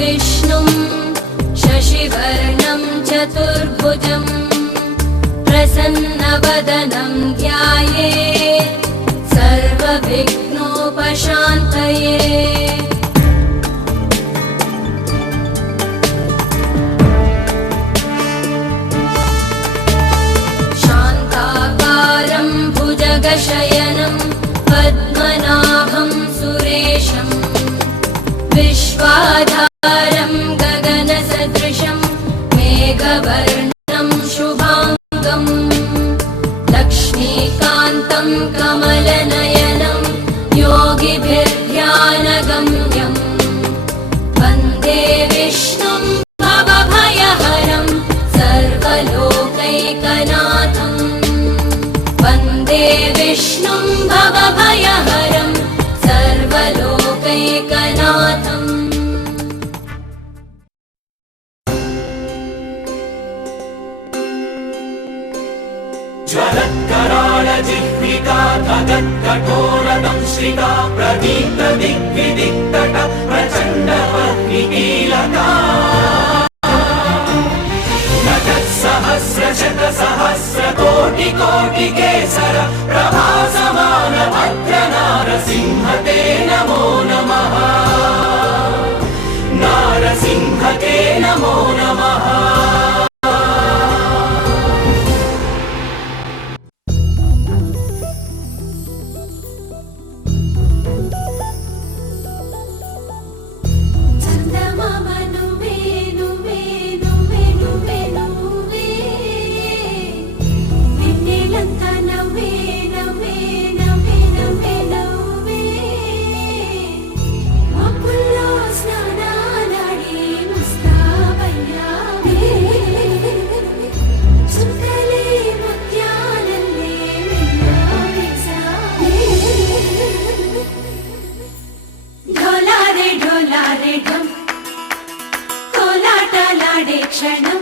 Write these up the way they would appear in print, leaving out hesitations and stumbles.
विष्णुं शशिवर्णं चतुर्भुजं प्रसन्नवदनं ध्यायेत् सर्वविघ्नोपशान्तये। शान्ताकारं भुजगशयनं पद्मनाभं सुरेशं विश्वाधारं गगनसदृशं मेघवर्णं शुभाङ्गं लक्ष्मीकान्तं कमलनयनं योगिभिर्ध्यानगम्यं वन्दे विष्णुं भवभयहरं सर्वलोकैकनाथं वन्दे विष्णुं भवभयहरं सर्वलोकैकनाथम्। ज्वलत्कराळजिह्विका तदत्कठोरदंश्रिका प्रदीप्तदिग्विदिक्तट प्रचण्डवह्निकीलका नटत्सहस्रशतसहस्रकोटिकोटिकेसर प्रभासमान भद्रनारसिंहते नमो नमः। नारसिंहते नमो नमः। क्षणं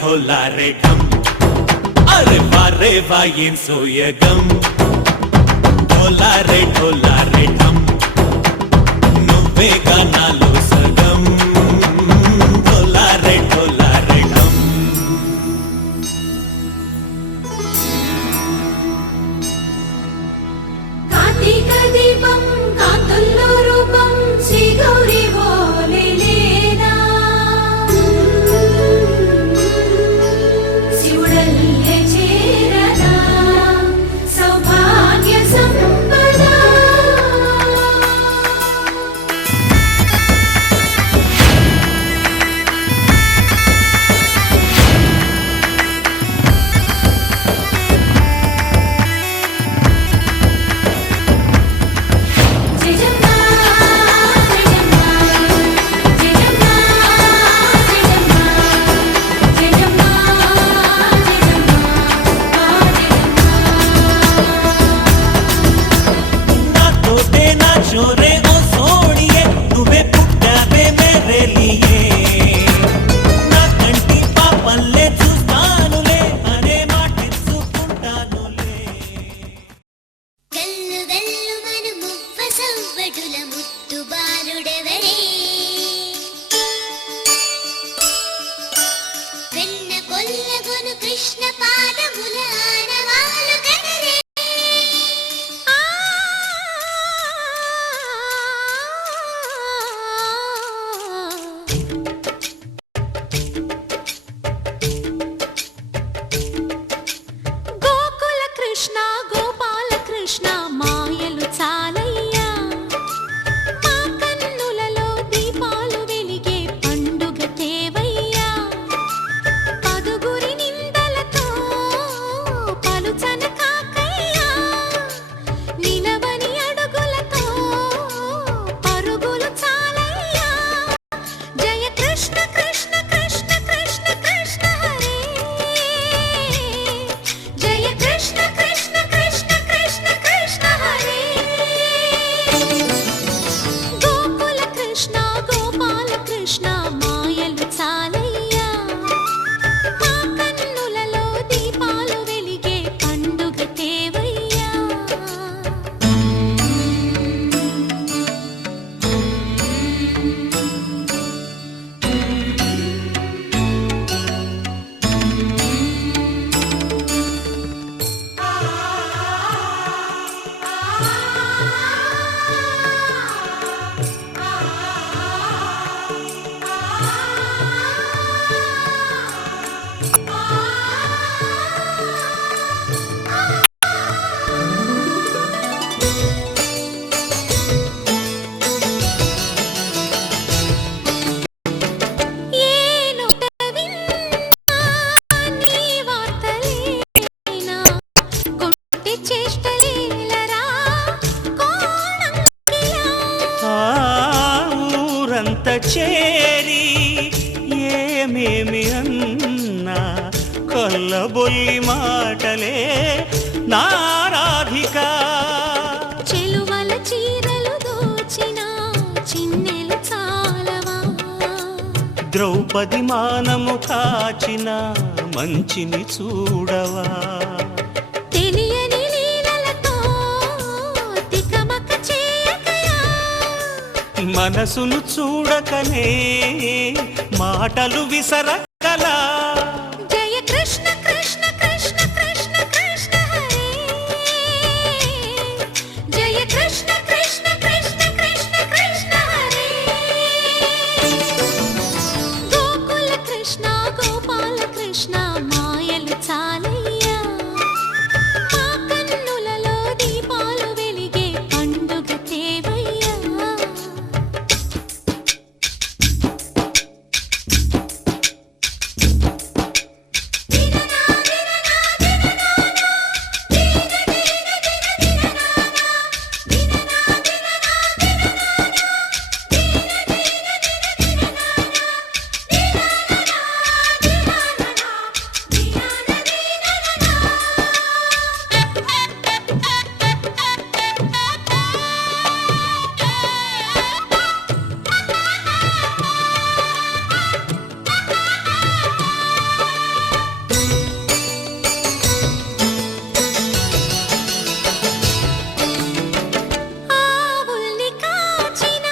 ढोला रे ढम अरे वारे वायें सोयगम ढोला रे ढम నువ్వే గానాలో సగం ढोला रे ढम కార్తీక దీపం కాంతుల్లో రూపం శ్రీ గౌరీ బోలే లేదా శివుడల్లే చేరదా సౌభాగ్య సంపద కృష్ణ మాయలు చాలయ్యా మా కన్నులలో దీపాలు వెలిగే పండుగ తేవయ్యా పదుగురి నిందలతో పలుచన కాకయ్యా నిలవని అడుగులతో పరుగులు చాలయ్యా జయ కృష్ణ కృష్ణ కృష్ణ కృష్ణ కృష్ణ హరే జయ కృష్ణ కృష్ణ కృష్ణ కృష్ణ కృష్ణ హరే గోకుల కృష్ణ గోపాల కృష్ణ మాయలు చాలయ్యా మా కన్నులలో దీపాలు వెలిగే పండుగ తేవయ్యా ఏనుట విన్నా నీ వార్తలేనా కొట్టి చేష్టలేలరా కోణంగియా ఆ ఊరంత చేరి ఏమేమి అన్నా కొల్లబొల్లి మాటలే నారాధిక చెలువల చీరలు దోచిన చిన్నెలు చాలవా ద్రౌపది మానము కాచిన మంచిని చూడవా తెలియని లీలలతో తికమక చేయకయా మనసును చూడకనే మాటలు విసరకలా జయ కృష్ణ కృష్ణ కృష్ణ కృష్ణ కృష్ణ హరే జయ కృష్ణ కృష్ణ కృష్ణ కృష్ణ కృష్ణ హరే గోకుల కృష్ణ గోపాల కృష్ణ మాయలు చాలయ్యా మా కన్నులలో దీపాలు వెలిగే పండుగ తేవయ్యా ఆవుల్ని కాచిన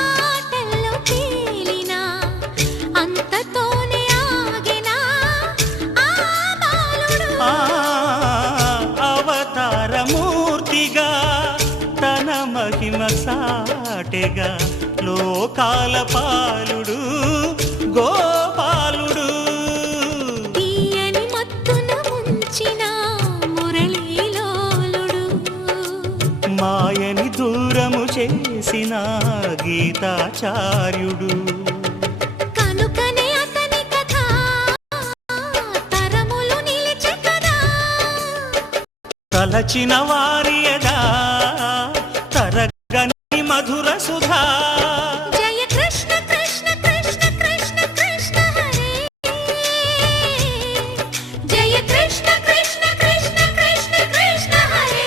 ఆటల్లో తేలిన అంతతోనే ఆగిన ఆ బాలుడు ఆ అవతారమూర్తిగా తన మహిమ సాటెగా లోకాల పాలుడు గోపాలుడు తీయని మత్తున ముంచిన మురళీలోలుడు మాయని దూరము చేసిన గీతాచార్యుడు కనుకనే అతని కథ తరములు నిలిచె కదా తలచిన వారియదా తరగని మధుర సుధా జయ కృష్ణ కృష్ణ కృష్ణ కృష్ణ కృష్ణ హరే జయ కృష్ణ కృష్ణ కృష్ణ కృష్ణ కృష్ణ హరే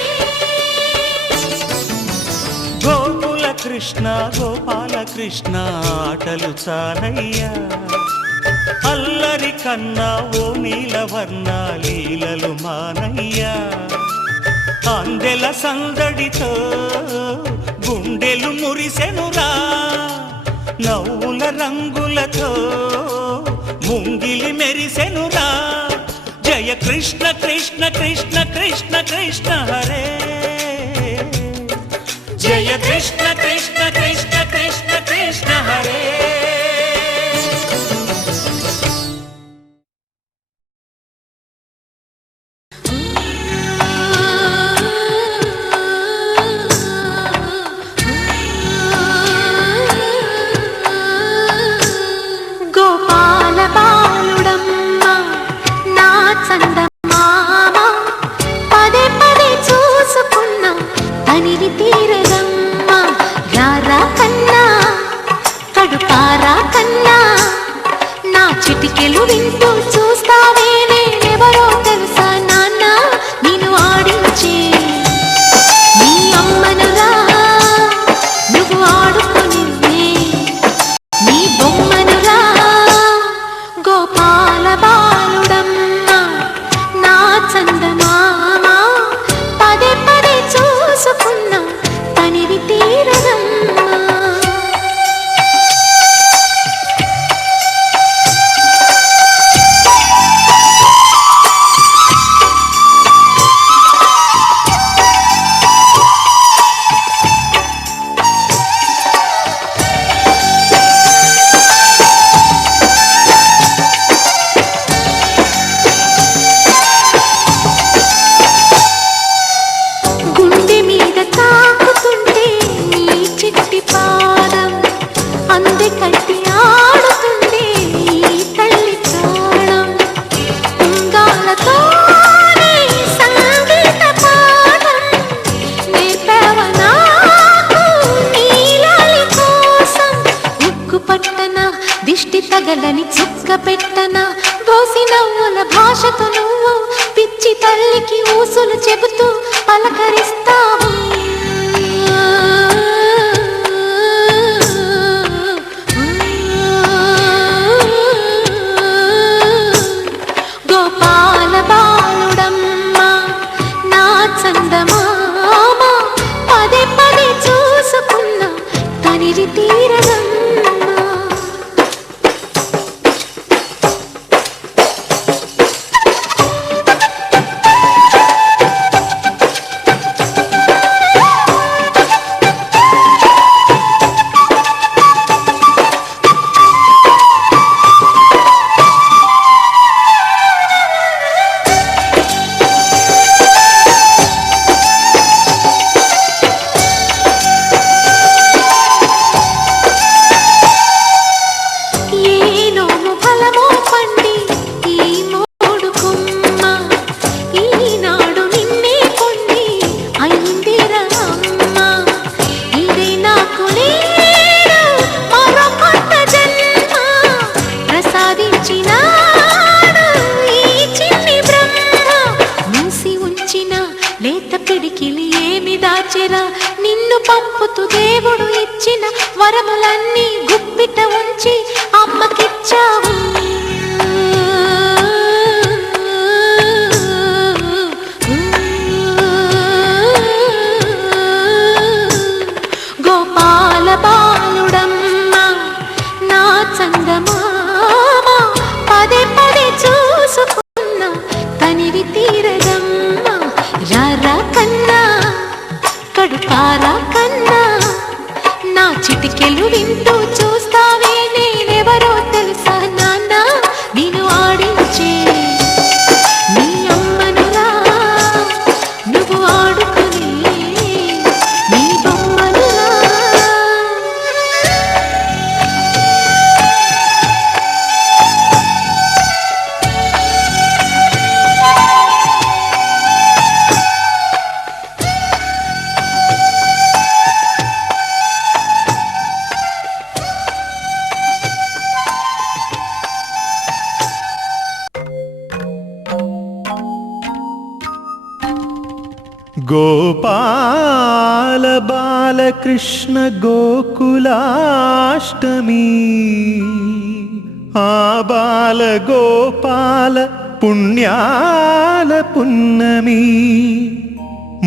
గోకుల కృష్ణ గోపాల కృష్ణ ఆటలు చాలయ్యా అల్లరి కన్నా ఓ నీలవర్ణ లీలలు మానయ్యా అందెల సందడితో గుండెలు మురిసెనురా నవ్వుల రంగులతో ముంగిలి మెరిసెనురా జయ కృష్ణ కృష్ణ కృష్ణ కృష్ణ కృష్ణ హరే జయ కృష్ణ కృష్ణ కృష్ణ కృష్ణ కృష్ణ హరే ఆ చందమామ పదే పదే చూసుకున్న తనివి తీరదమ్మా. నిన్ను పంపుతూ దేవుడు ఇచ్చిన వరములన్నీ గుప్పిట ఉంచి అమ్మకిచ్చావు. గోపాల బాలుడమ్మ నా చందమామ పదే పదే చూసుకున్న తనివి తీరదమ్మ. రారా కన్నా కడుపారా కన్నా నా చిటికెలు వింటూ చూస్తావే నేనెవరో తెలుసా నాన్న నేను ఆడించే నీ అమ్మనులా నువ్వు ఆడుకునే నీ బొమ్మనులా. గోపాల బాలకృష్ణ గోకులాష్టమి ఆ బాల గోపాల పుణ్యాల పున్నమి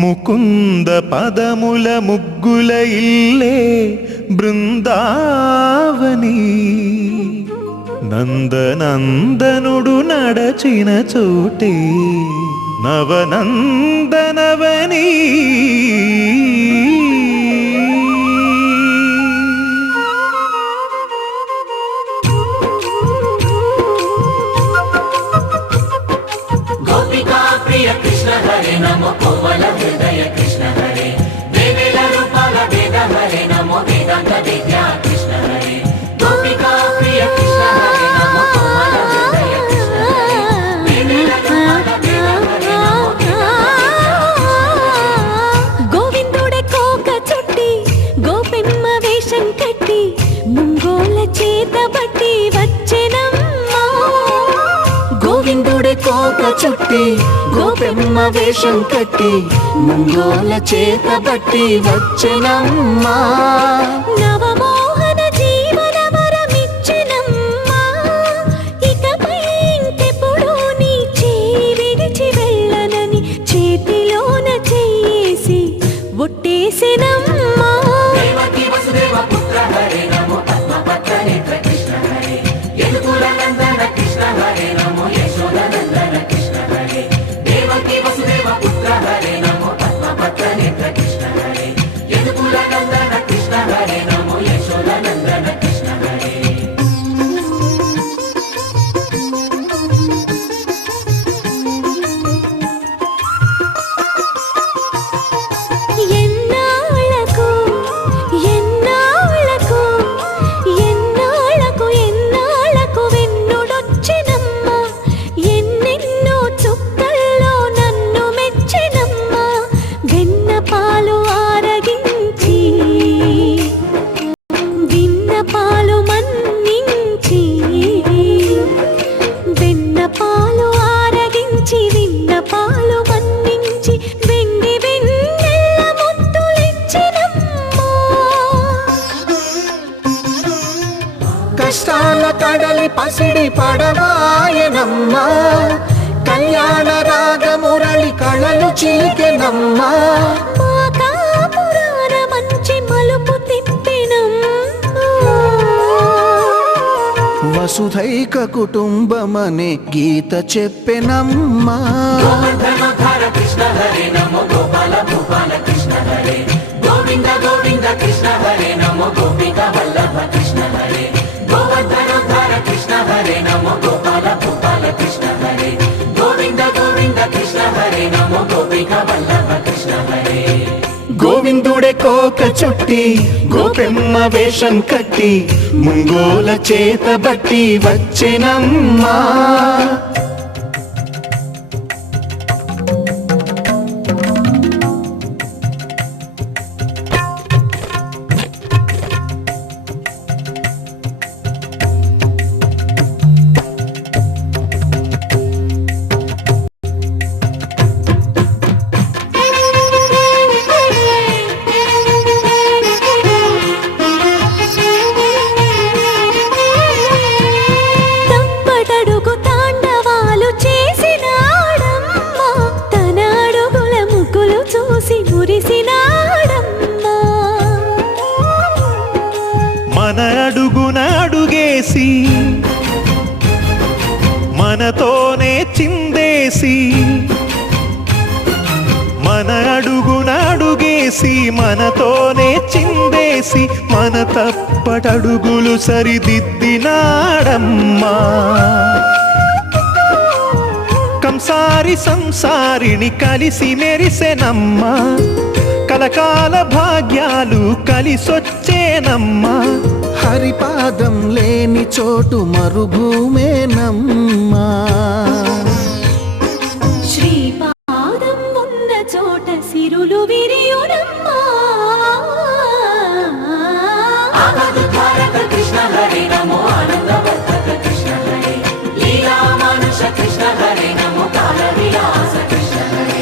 ముకుంద పదముల ముగ్గుల ఇల్లే బృందావని నందనందనుడు నడచిన చోటే నవనందనవని. గోపికా ప్రియ కృష్ణ హరే నమో కోమల హృదయ కృష్ణ హరే దేవేల రూపాల వేద హరే నమో వేదాంత విద్యా కృష్ణ హరే. గోపికా ప్రియ కృష్ణ హరే నమో కోమల హృదయ కృష్ణ హరే దేవేల రూపాల వేద హరే నమో గోవిందుడే కోక చుట్టి గోపెమ్మ వేషం కట్టి ముంగోల చేత బట్టి వచ్చెనమ్మా. గోవిందుడే కోక చుట్టి గోపెమ్మ వేషం కట్టి ముంగోల చేత బట్టి వచ్చెనమ్మా. నవమోహన జీవన వరమిచ్చెనమ్మా. ఇకపై ఇంకెప్పుడు నీ చేయి విడిచి వెళ్ళనని చేతిలోన చేసి ఒట్టేసెనమ్మా. దేవకీ వసుదేవ పుత్ర హరే నమో పద్మపత్ర నేత్ర కృష్ణ హరే యదుకుల నందన కృష్ణ హరే నమో యశోద నందన కృష్ణ హరే. దేవకీ వసుదేవ పుత్ర హరే నమో పద్మపత్ర నేత్ర కృష్ణ హరే యదుకుల నందన కృష్ణ హరే నమో యశోద నందన కృష్ణ హరే. ఎన్నాళ్ళకు ఎన్నాళ్ళకు ఎన్నాళ్ళకు ఎన్నాళ్ళకు వెన్నుడొచ్చెనమ్మా. ఎన్నెన్నో చుక్కల్లో నన్ను మెచ్చెనమ్మా. వెన్న పాలు ఆరగించి విన్న పాలు మన్నించి వెన్న పాలు ఆరగించి విన్న పాలు మన్నించి వెండి వెన్నెల్ల ముద్దులిచ్చెనమ్మా. కష్టాల కడలి పసిడి పడవాయనమ్మా. కళ్యాణ రాగ మురళి కళలు పాలు చిలికెనమ్మా మా కాపురాన మంచి మలుపు తిప్పినమ్మా. వసుధైక కుటుంబమనే గీత చెప్పెనమ్మా గోవర్ధనోద్ధార కృష్ణ హరే నమో గోపాల భూపాల కృష్ణ హరే గోవింద గోవింద కృష్ణ హరే నమో గోపిక వల్లభ కృష్ణ హరే గోవర్ధనోద్ధార కృష్ణ హరే నమో గోపాల భూపాల కృష్ణ హరే గోవింద గోవింద కృష్ణ హరే నమో గోపిక వల్లభ కృష్ణ హరే గోవిందుడే కోక చుట్టి గోపెమ్మ వేషం కట్టి ముంగోల చేత బట్టి వచ్చెనమ్మా. తప్పటడుగు తాండవాలు చేసినాడమ్మా. తన అడుగుల ముగ్గులు చూసి మురిసినాడమ్మా. మన అడుగున అడుగేసి మనతోనే చిందేసి మన అడుగున అడుగేసి మనతోనే చిందేసి మన తప్పటడుగులు సరిదిద్దినాడమ్మా. కంసారి సంసారిని కలిసి మెరిసెనమ్మా. కలకాల భాగ్యాలు కలిసొచ్చేనమ్మా. హరిపాదం లేని చోటు మరుభూమేనమ్మా శ్రీపాదం ఉన్న చోట సిరులు విరియునమ్మా. ఆనందధారక కృష్ణ హరే నమో ఆనందవర్ధక కృష్ణ హరే లీలా మానుష కృష్ణ హరే నమో కాల విలాస కృష్ణ హరే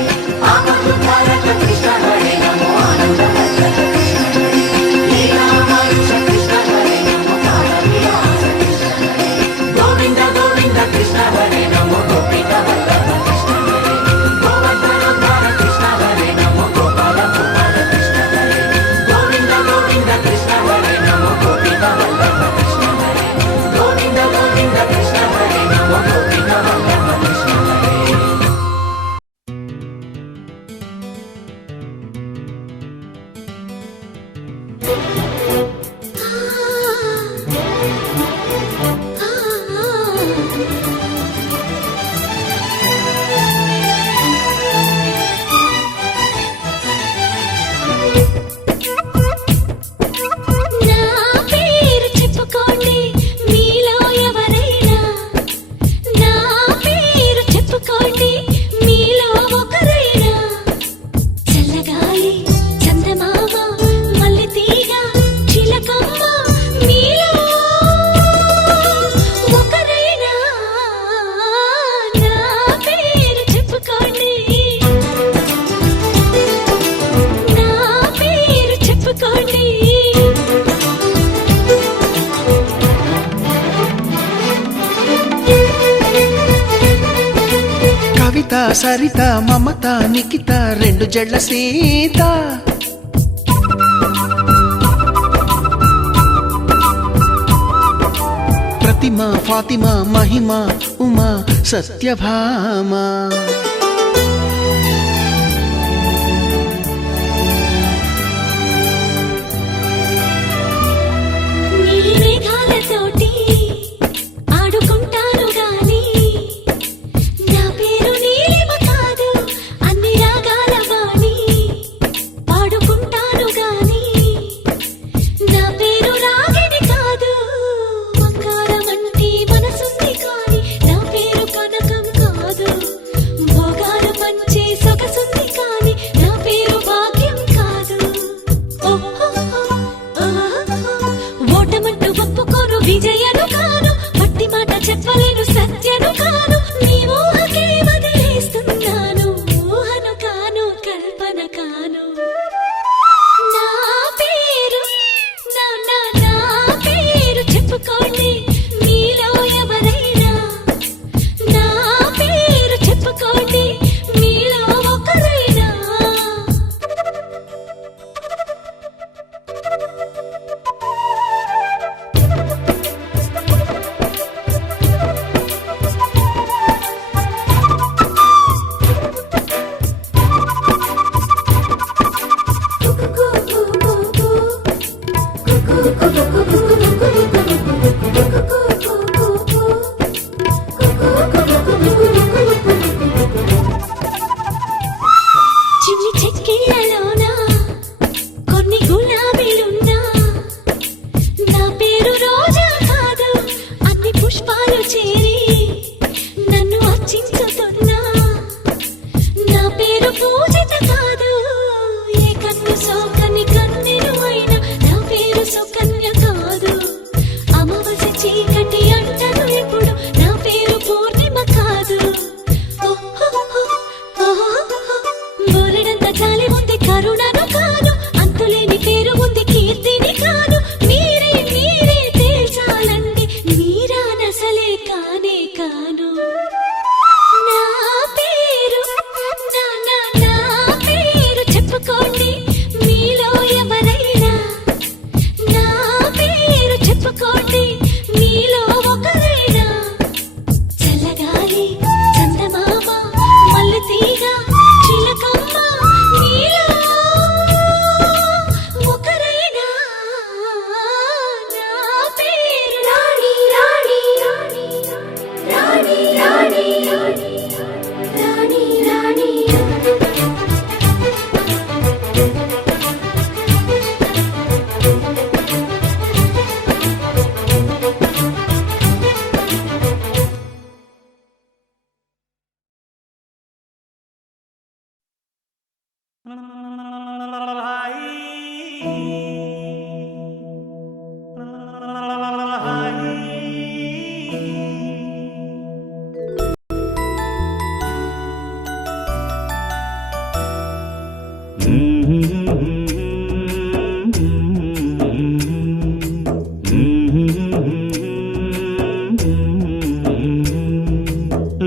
ఆనందధారక కృష్ణ హరే నమో ఆనందవర్ధక కృష్ణ హరే లీలా మానుష కృష్ణ హరే నమో కాల విలాస కృష్ణ హరే గోవింద గోవింద కృష్ణ హరే నమో గోపిక వల్లభ కృష్ణ హరే గోవర్ధనోద్ధార కృష్ణ హరే నమో గోపాల భూపాల కృష్ణ హరే గోవింద గోవింద కృష్ణ హరే నమో గోపిక వల్లభ కృష్ణ హరే గోవింద గోవింద కృష్ణ హరే నమో గోపిక వల్లభ కృష్ణ హరే నా పేరు చెప్పుకోండి మీలో ఎవరైనా. నా పేరు చెప్పుకోండి మీలో ఒకరైనా. చల్లగాలి చందమామ మల్లె తీగ చిలకమ్మ మీలో ఒకరైనా. నా పేరు చెప్పుకోండి. నా పేరు చెప్పుకోండి. కవిత సరిత మమత నిఖిత రెండు జడ్ల సీత ప్రతిమ ఫాతిమా మహిమ ఉమా సత్యభామ నీలి మేఘాలతోటి ఆడుకుంటాను గాని నా పేరు నీలిమ కాదు. అన్ని రాగాల వాణి పాడుకుంటాను గాని నా పేరు రాగిణి కాదు. బంగారం అంటే మనసుంది కాని నా పేరు కనకం కాదు. భోగ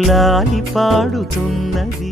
లాలి పాడుతున్నది